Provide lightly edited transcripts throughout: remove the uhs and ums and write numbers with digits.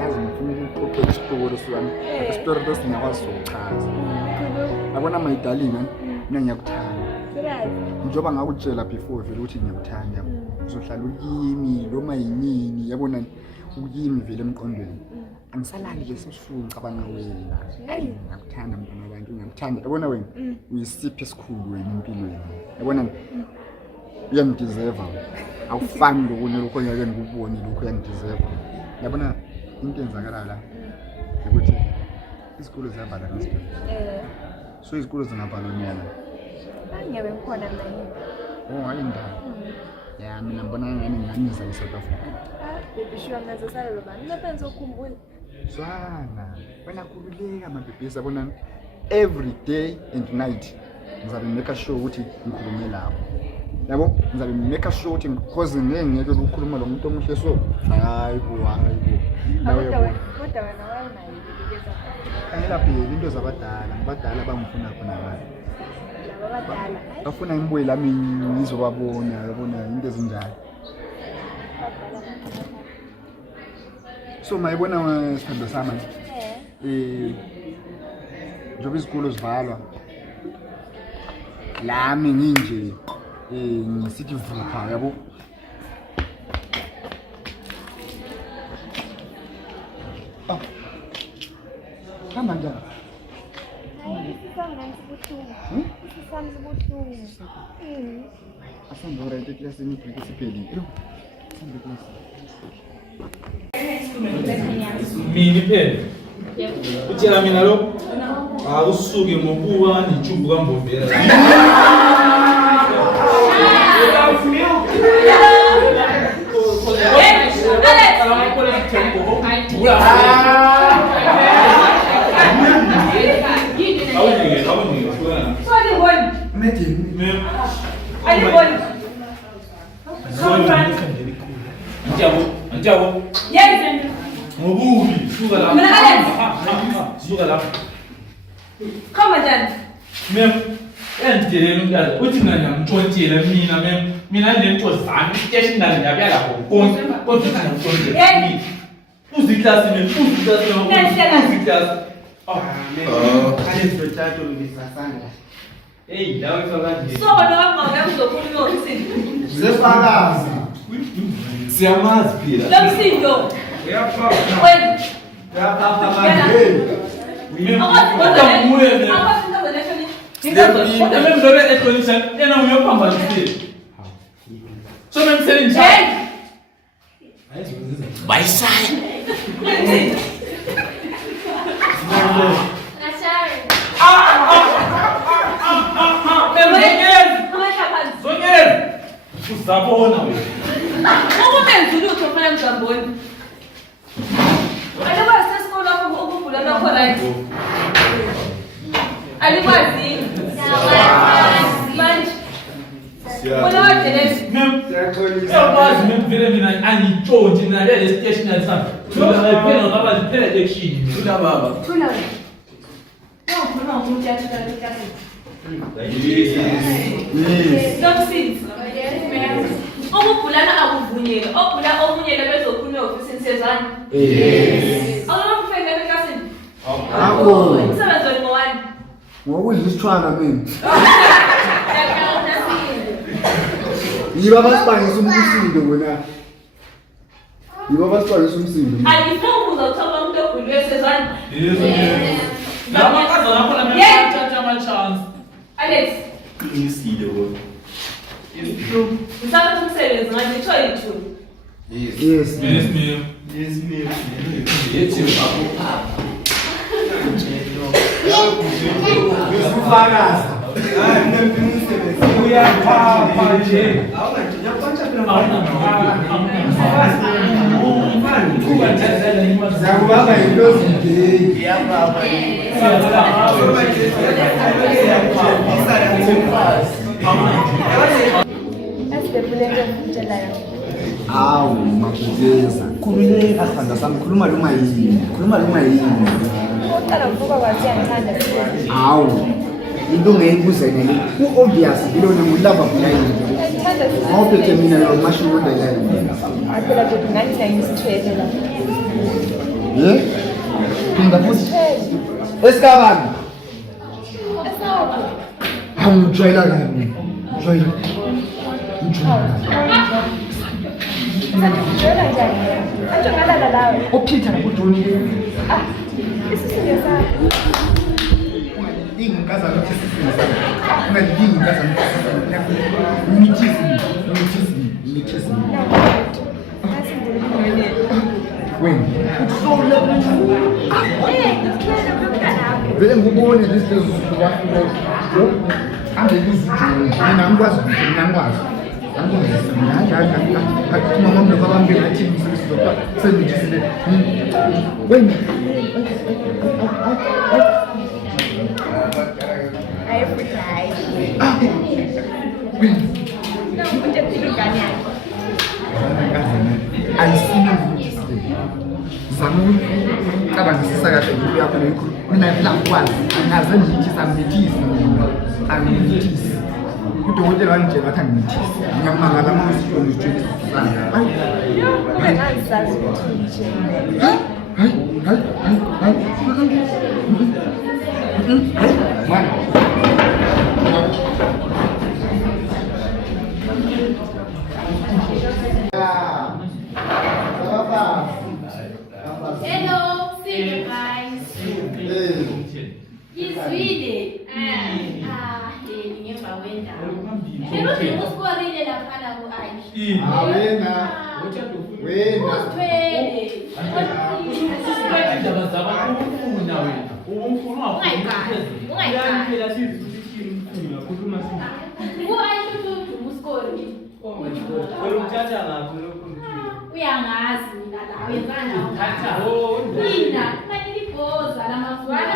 yazi ngifuna ukuxoxa isitori sami. Isitori lesingakwazi ukuchaza. Yabona my darling, mina ngiyakuthanda. Njoba ngakutshela before vele ukuthi ngiyakuthanda. Uzohlala ukimi noma yinini, yabona ukimi vele emqondweni. Angisalali lesifuni ngicabanga wena. Ngiyakuthanda mntwana wabantu, ngiyakuthanda. Yabona wena uyisiphi esikhulu wena empilweni. Yabona uyangideserve. Awufani lokunye lokho ngeke ngikubone lokho uyangideserve. Yabona into enzakala la ukuthi isikole ziyavala ngesikole. So izikole zingavalwa nyana. Angebe ngikhona la yini. Oh ayindaba. Ya mina ngibona ngani za eSouth Africa. Baby sure ngaze sala lo bani. Napenza ukukhumbula. Swana, wena kululeka mabhebhisa bona every day and night ngizabe make sure ukuthi ngikhulume lapho. Yabo, ngizabe make sure ukuthi because ngeke ukukhuluma lo muntu omuhle so. Hayibo. Nawe kodwa wena wanayo ukugeza. Kangela phela into zabadala, abadala bangifuna khona la. Abadala. Bafuna imbuye lami ngizobabona, yabona into ezinjalo. So mayibona sithando sami. Njobe izikolo zivalwa. Lami nginje ngisithi vupha yabo. Kama njani? Asambora into class ni sipheli. Asambora class. Mini phela. Utshela mina lo awusuke ngokuwa nijubu kaMbombela. Anjabo. Yes. Ngobubi, suka la. Suka la. Come on. Mem, endeleni umntwana. Uthi mina ngiyamtshontshela mina nento zami station nalo ngiyabya lapho. Konke kodwa ngiyamtshontshela. Uziclass mina, uziclass. Kale sithathu ngisasanga. Hey, lawo ifakanje. So wena wanga uzokhuluma ukuthi Zefakazi. Siyamazi phela. Lomsindo. Uyapha. Wena. Uyapha manje. Kodwa nguye mina. Kodwa memzobe explanation yena uyophambanisile. So memsele njani? Bayisaya. Uzabona wena. Ukumenza ulutho fana mzamboni. Alibasi sesikole lapho ukuvula nakho right. Alibasi. Manje. Wona wadelesi. Siyaxolisa mvele mina angitshonti mina le stationary sami. Mina phela ngaba ziphela action. Thula baba. Thula wena. Ukhuluma ngomuntu yathula ikhathi. Yes. Lomsindo. Okubhulana akuvunyelwe. Okubhula omunyele bezokhuluma ofisini sezwana. Yes. Awunokufika eklasini. Akho. Umsebenzi wenu ngowani? Ngokudla isithwana mina. Yiba basibangisa umsindo wena. Yiba basibangisa umsindo. Ayifuni uzothola umuntu ogulwe sezwana. Yes. Lapha kaza lapha la ama chance. Alex. Isile wona. It's true. Ngizama umsebenzi manje try it. Yes. Yes, ma'am. Yes, ma'am. Yethi babo. Usifakaza. Hayi mina ngimsebenzi. Uyapha nje. Awungathi yakwatha phela Zakubaba into zindeki. yababa. Awu makuzeza. Khululeka sithanda sami, khuluma luma yini. Uqala ukubuka kwathi angithanda. Awu. Into ngeyibuza yena le. Ku obvious bilona ngulava kula yini. awuphethe mina lo mashini odayelayo Phela kodwa ngani na isithwele la. ye phinda futhi esikabani angijwayela kabi ngijwayela Ngiyona njani? Athi ngalala lawe. uphitha nabudoni Isisindo sakho. ingikaza ukuthi sisizana ingikaza ngithisi wena ukusole vele ngubone lezi zizukwana angekuzujule mina ngikwazi mama mlo babambe ngathi ngisizoba sengijisile wena Ayefutayi. wena Umuntu ephila ingane yakhe. ayisini zama ukucabangisisa kahle impilo yakho leyo mina ngilakwazi angaze angimithisi udokotela wangitshela wathi angimithisi ngiyamangala uma usitshoni usitshela Angazazi ukuthi nje. hayi man Hello, see you guys. Izwile. Ngemva kwendawo. Hello, usikorile laphana ku-Aisha. wena Uzithwele. Indaba zabantu ubumfuna wena. Ubumfuna U-Aisha uthi usikorile. Uyangazi mina la wenzana mina ngalibhoza lamazwana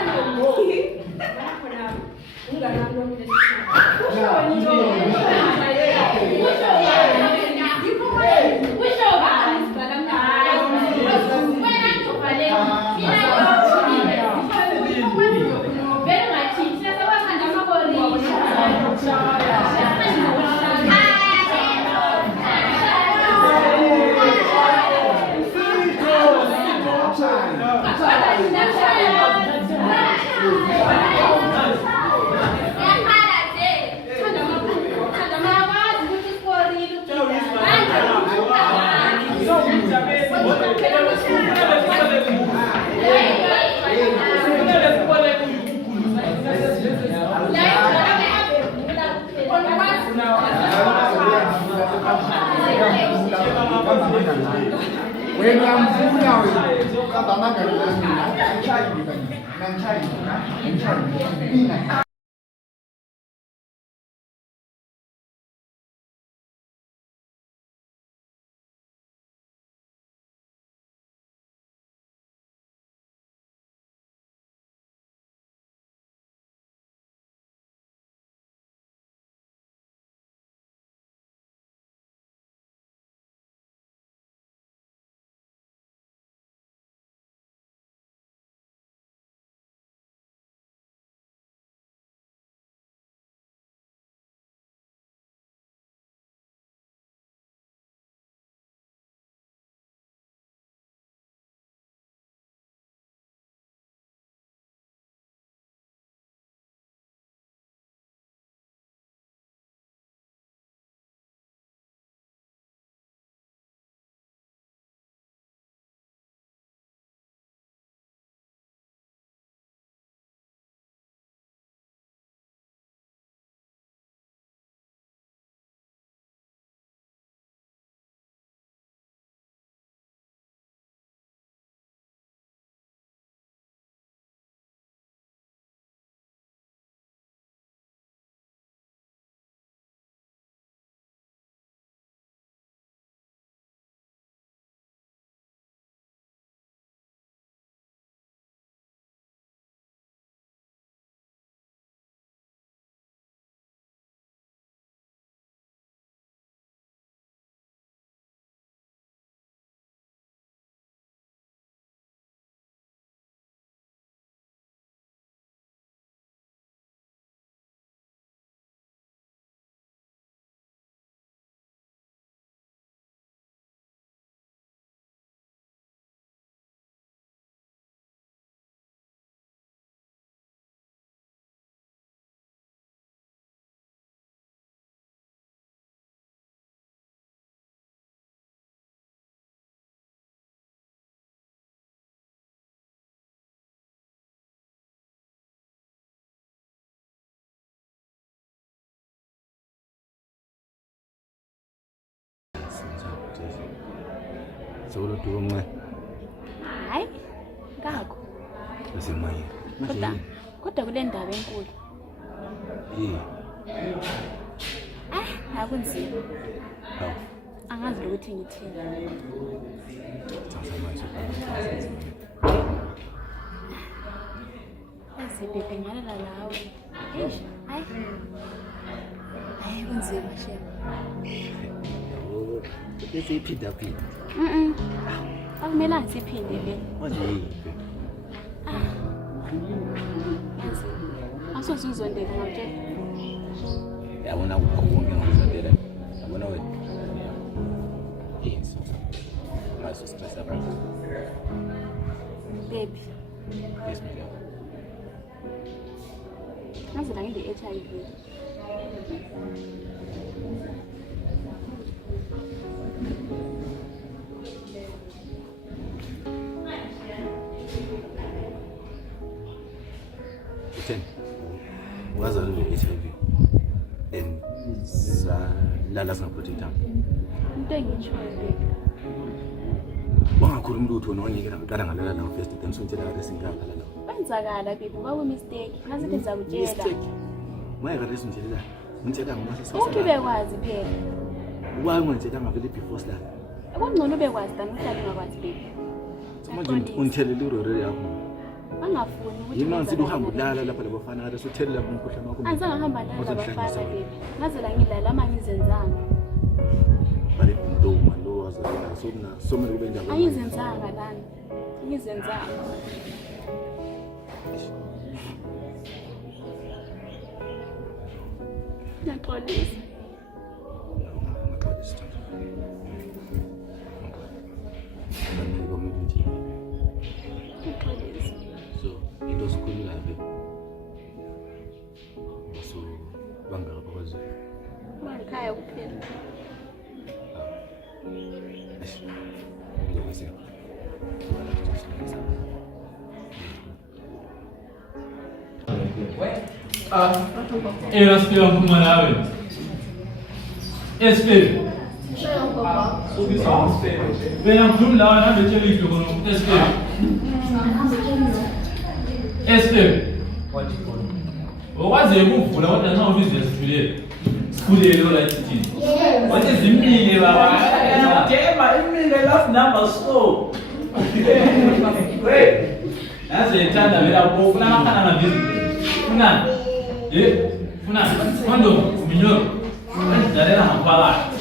wena mfuna wena kabamanga nami nangichayi Solo tu umwe. Hayi. Ngakho. Usimaye. Kodwa kule ndaba enkulu. Akunzima. Hawu. Angazi ukuthi ngithini. Asibhebhe ngalala lawe. Hayi kunzima shema. Bese iphinda. Akumelanga siphinde vele. Manje yini? Yazi. Asozuzondela ngakutshela. Yabona konke ngokuzondela. Yabona wena. Yes. Maso stress about. Baby. Yes, my dear. Nazi la ngine HIV. Utheni? Wazalwa ne-HIV and salala singaprotectanga. Into engitshoyo baby. Wangakhuluma lutho nonikela ngicala ngalala la first then sontshela kade singakhala la. Kwenzakala baby, kwaku mistake. Ngasithi ngizakutshela. Mistake. Maye kade sontshela. Ngitshela ngoma sesasa. Uthi bekwazi phela. Ubaye ungitshela ngavele before slide. Akungcono bekwazi than uhlale ungakwazi baby. Manje ungithelele irore yakho. Angafuni ukuthi yini manje uhambe ulala lapha labafana kade sothelela umkhuhlane wakho. Anzange ngihamba lala labafana baby. Ngaze la ngilala mangizenzanga. Bale ntoma lo wazalwa sona somele kube indaba. Ayizenzanga lana. Ngizenzanga. Ngiyaxolisa. Ngixolisa. So, into sikhulula lapha. So, bangaka bakwazi. Ekhaya kuphela. Espera uma nawe. Espera. Bena mkhulu la na betshela idlo kono. Espera. Espera. Okwaze ukuvula kodwa nxa ubize sifulele. Sifulele lo la thini. Wathi zimile baba. Tema imile last number so. Wait. Yaze ithanda vela ukufuna amakhana ngabizi. Funani. Funani. Kondo minyoro. Ndalela ngaphakathi.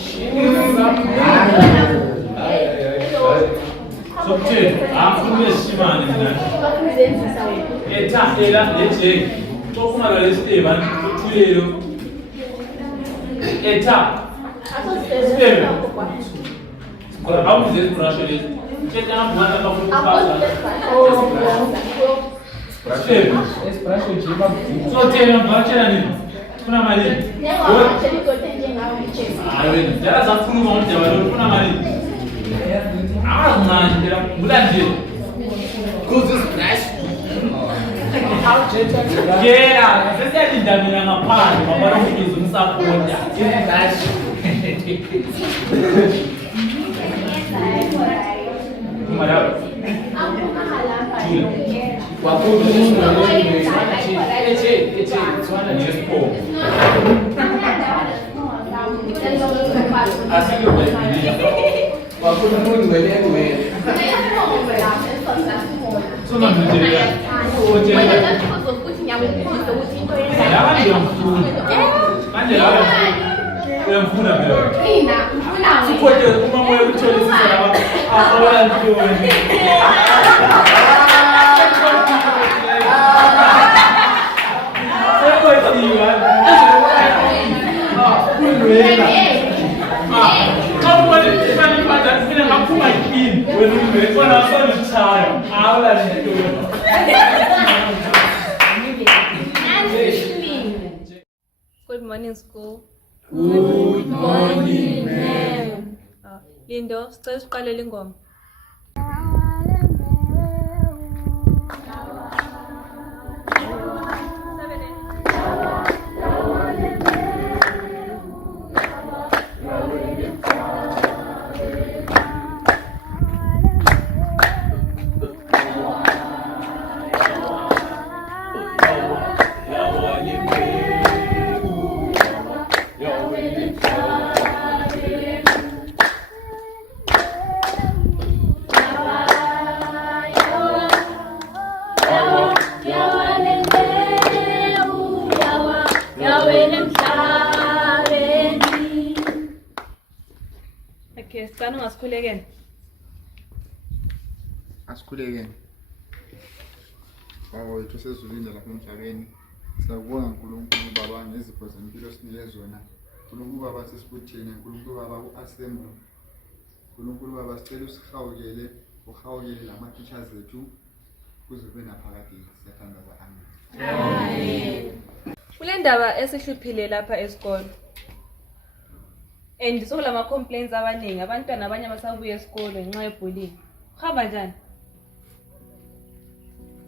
Sokuthe, afuna esimane mina. Ethahlela leje. Tokuma lo lesiteba uthulelo. Etha. Stebe. Kodwa awuze brush le. Ketha ngabona bakufaka. Stebe. Espresso nje babuthi. Sothela ngibachela nini? Funa malini? Hayi, njalo zakhuluma ngomdaba lo ufuna malini? Manje phela ngulanje. Kuze splash. Yeah, sesiyalinda mina ngaphandle ngoba ngifisa umsapota. Splash. Mara. Wakuthi umuntu ngeke eche tswana nespo. Asilo bele. Wakuthi umuntu ngeke Soma mtendea. Otela. Yawa ndio mfuna. Manje yawa. Wewe mfuna bila. Sikoje kuma moyo kuchole sisi hapa. Awala ndio wewe. Good morning, school. Good morning, ma'am. Lindo, sicela siqalele ingoma. Okay, sicela ungasikhulekeni. Asikhulekeni. Baba wethu sezulile lapha emhlabeni. Siyakubonga uNkulunkulu Baba ngezipho zempilo sinike zona. uNkulunkulu Baba sesibuthene, uNkulunkulu Baba uAssembly. uNkulunkulu Baba sicela usihawukele, uhawukele lama-teachers ethu kuze kube naphakade. Siyathandaza, amen. Kule ndaba esihluphile lapha esikolo. And sokulama complaints abaningi, abantwana abanye abasabuya esikolo ngenxa yebullying. Hamba njani?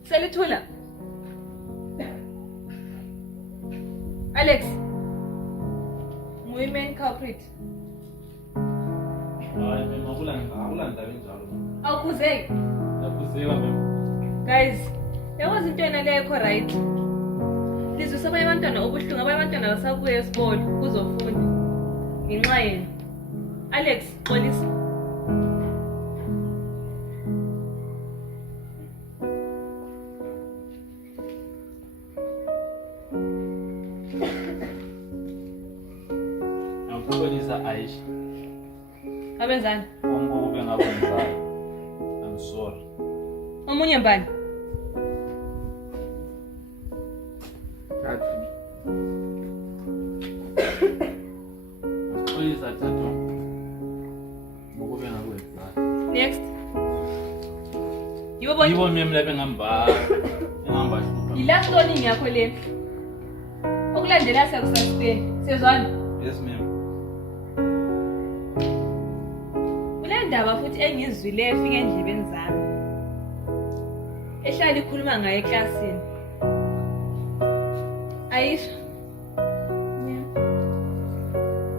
Selithula. Alex. Main culprit. Hayi mem akulanda njalo. Awukhuzeki. Yakhuzeka mem. Guys, yawazi into yena lekho right. Lizwe abanye abantwana obuhlungu, abanye abantwana basabuya esikolo kuzofunda. Ngenxa yenu. Alex, xolisa. Ngikuxolisa Aisha. Abenzani? Konke kube ngakwenzayo. I'm sorry. Omunye mbani? Ngikuxolisa Thato. Ngokube ngakwenzayo. Next. Yibo Yibo mem lapha engihamba hlupha. Yilast learning yakho le. Okulandela siyakususpend. Sezwana? Yes mem. Ndaba futhi engizwile efika endlebeni zami. Ehlala ikhuluma ngaye eklasini. Aisha.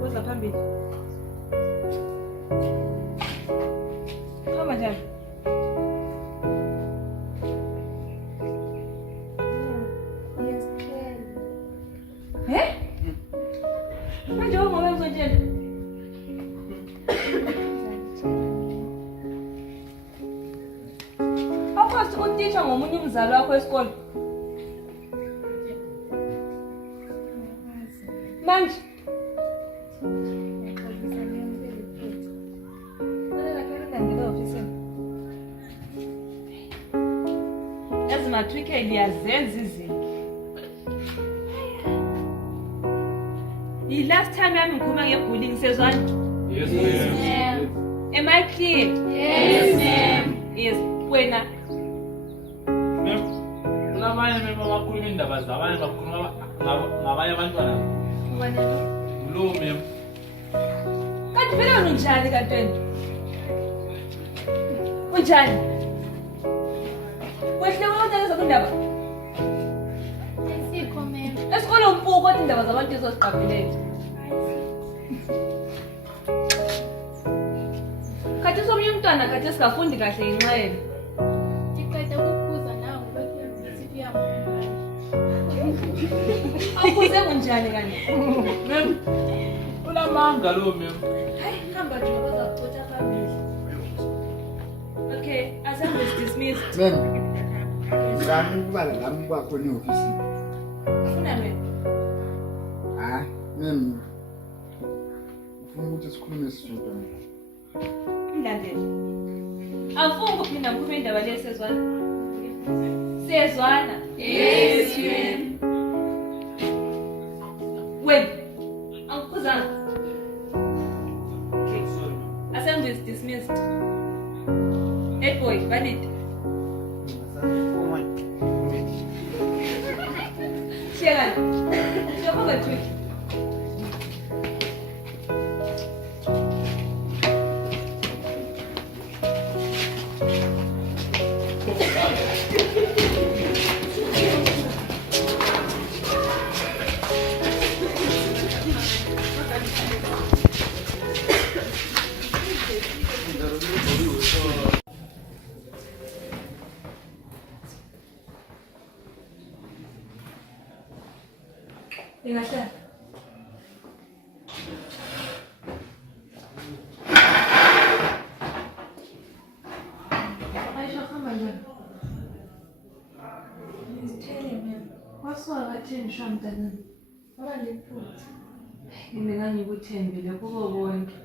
Woza phambili. Hamba njani? Yes, Ken. Manje ngoba ngizotshela. Utitsha ngomunye umzali wakho esikolo. Manje. Ezimathwikeli yazenza izinto. Last time yami ngikhuluma ngebullying sezwana? Yes ma'am. Am I clear? Yes, ma'am. Yes, wena. Abanye mema bakhuluma indaba zabanye bakhuluma ngabanye abantwana. Lo mem. Kanti phela wena unjani kantweni? Unjani? Wehle wonke kundaba. Ayisikho, ma'am. Esikole umpuko kodwa indaba zabantu ezoziqaphelele. Kathi somnye umntwana kathi esikafundi kahle ngenxa yenu. Ngiqeda ukukhuza nawe ngoba kuyizithi uyamkhuluma. Awukuze kunjani kanje? Mem. Ulamanga lo mem. Hayi hamba nje ngoba uzakuxoxa phambili. Okay, assembly is dismissed. Mem, ngizama ukubala lami kwakho neofisini. Ufuna wena? Mem, ufuna ukuthi sikhulume sisodwa. Ngilandele. Awufuni ukuphinda ngikhulume indaba le sezwana? Sezwana? Yes, ma'am. Wait. Angikhuzanga. Okay. Assembly is dismissed. Head boy, valid. Share. Share the tweet. Ingahlala. Aisha hamba njani? Ngizithele, ma'am. Wasuka kathini shamntanami? Baba lephutha. Ngingangikuthembile kubo bonke.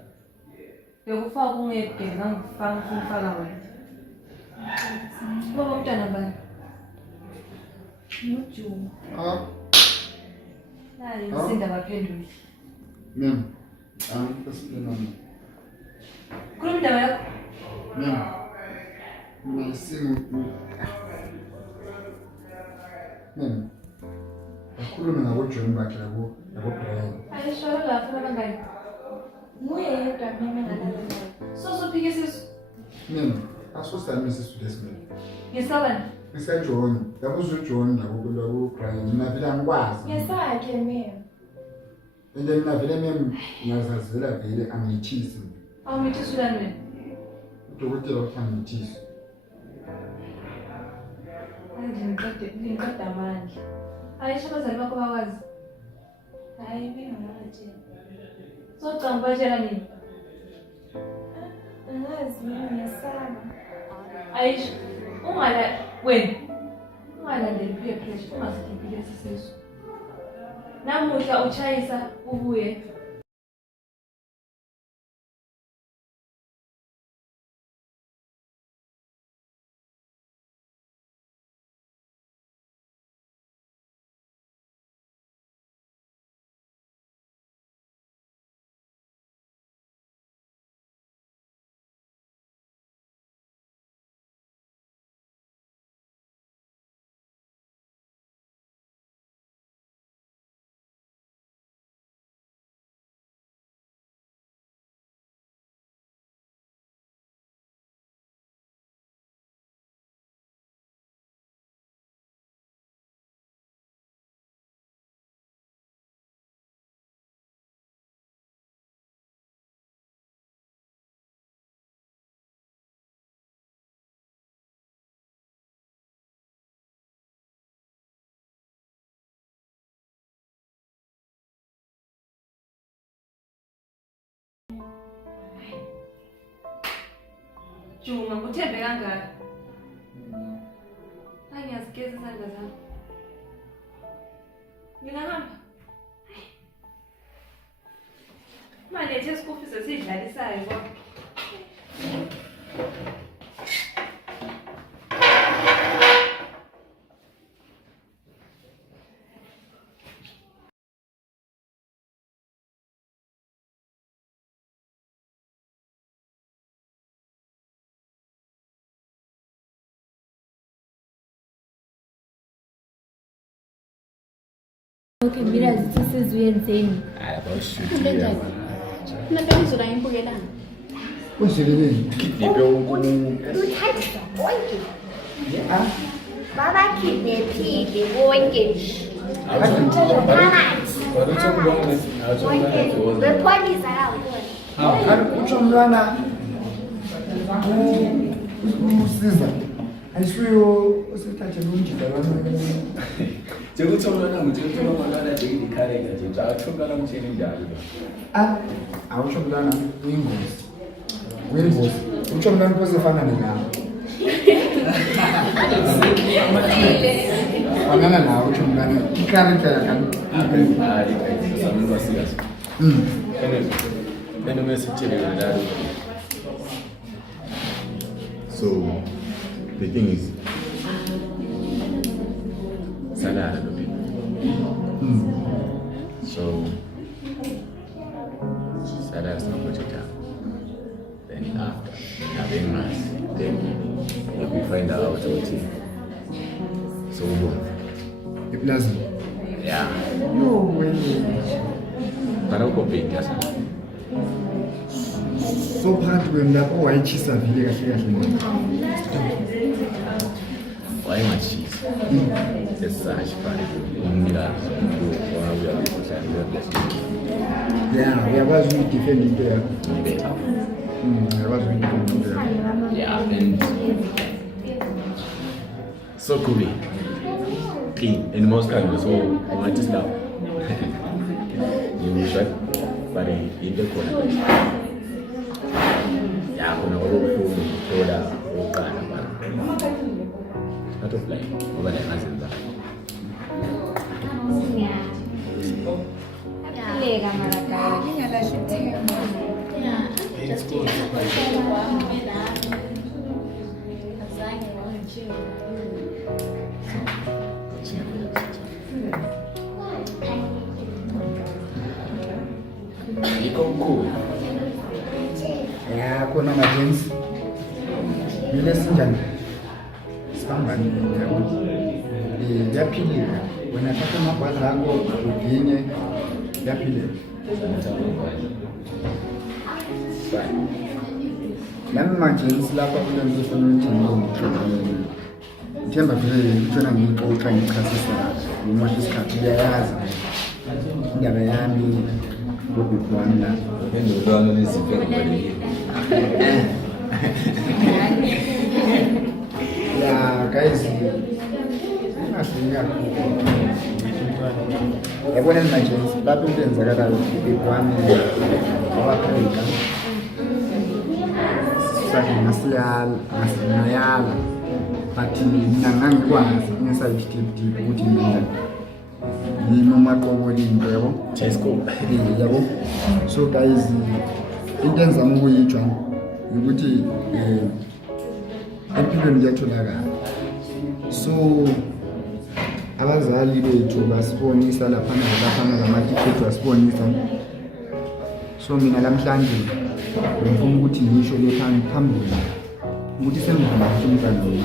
Bekufaka ungede ngangifaka wena. Baba umntwana bani? Ngujuma. Nayi usinda baphendule. Mem. Kusikhuluma. Khuluma indaba yakho. Mem. Mina Mem. Akhulume ngaboJohn bakhe labo Brian. Ayisholo lapho abangani. Nguye yedwa mina engalalelayo. Sophike sisu. Mem. Asosami sisudesime. Ngesabani? John. Yabo uJohn labo Brian. Mina vele angikwazi. Ngesakhe mina. Ende mina vele ngiyazazela vele angithisi. Awumithisi ulani wena? Udokotela uthangithisi. Ngiqeda amandla. Ayisho abazali bakho bakwazi. Hayi bengabatshela. Socanga batshela nini? Angazi mina ngiyasaba. Ayisho ungalandeli peer pressure, ungazikhiphile sisisu. Namuhla uchayisa ubuye. Juma, kuthembe kangaka. Ngiyazigeza izandla zami. Ngingahamba. Manje ethe sikufisa sidlalisayo kodwa. Okay, mira zithi sizuyenzeni. Hayi bawushuthi. Kunjani? Kunento izolo ayimbukelanga. Kunzeleleni. Kidnap umuntu. Luthandiswa bonke. Babakidnephile bonke. Phakathi. Bonke. Bepholisa kakhulu. Kanti utsho umntwana usiza. Ayishiyo usithathele umjidalwane. Njengokuthi umntwana ngithethe umntwana daily character nje ngisho umntwana mthini njalo. Awutsho umntwana uyingozi. Uyingozi. Utsho umntwana kusefana nengane. Fanana nawe utsho umntwana i-character yakhe. Hayi, samuntu wasikazi. Anyway, sitshele njalo. So the thing is Salada no people. So Salada is not much time. Then after having us, then we find out what it is. So The plaza. yeah. No way. But I'll go big just So phakathi kwemlapho owayechisa vile kahle kahle. why not cheese? Just such fun. Yeah, uyakwazi ukudefend into yakho. Better. Uyakwazi ukudefend into yakho. Yeah, and so cool. Clean. In most countries, so what is that? You shot, but in the corner. Yeah, I'm going to go to not of like over the hands in that. Lega malaka. Yeah, just Cool. Ya khona majensi. Yile sinjani? Sibambani yabo. Yaphilika. Wena thatha amabhadla akho uginye yaphilika. Fine. Nami majensi lapha kulento efuna ukuthi ngiyongixoxela. Ngithemba vele ngitshona ngixoxa ngichasisa ngimosha isikhathi uyayazi indaba yami ngobhibhi wami la. Indolwane lezinto ezibalulekile. Yeah, guys. Yabona majensi lapho into eyenzakalayo ubhibhi wami wapheka. Ngasiyala but mina ngangikwazi ngesayidididi ukuthi mina ngimamaqobo into yabo yabo. So guys, into enzama ukuyijwa ukuthi empilweni kuyatholakala. So abazali bethu basibonisa laphana lamatiketi basibonisa. So mina namhlanje ngifuna ukuthi ngisho phambili ukuthi sengivuma umntwana wami.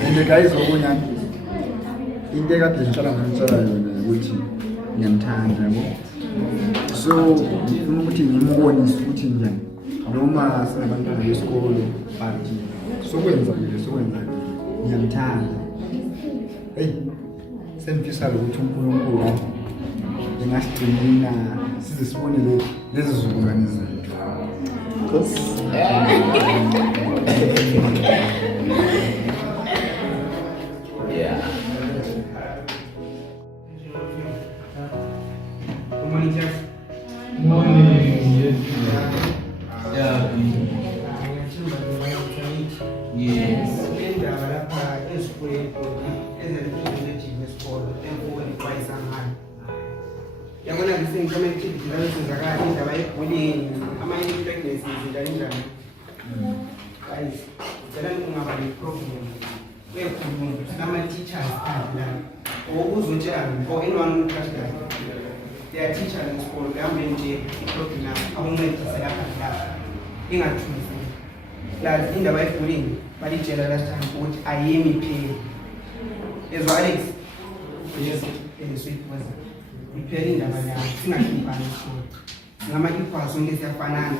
And guys, into ekade ngihlala ngimtshela yona ukuthi ngiyamthanda yabo. So ngifuna ukuthi ngimbonise ukuthi njani noma sinabantwana besikolo but sokwenzakile ngiyamthanda. Hey, sengifisa ukuthi uNkulunkulu engasigcina size sibone lezi zizukulwane zethu. Yeah. Morning. Yeah. Yes. Yabona ngisengicela activity lazenzakala indaba yebullying ama-pregnancies kanjani. Guys, ngicela ungaba ne-problem wekhulu ama-teachers la okuzotshela or anyone uqashikayo. They are teachers in school, behambe nje i-program akuncedise lapha lapha ingathusi. Plus indaba yebullying balitshela last time ukuthi ayimi phela. Ezwa Alex? Yes, sweet was. Iphela indaba yakho singahlipani so ngama-equals sonke siyafanana.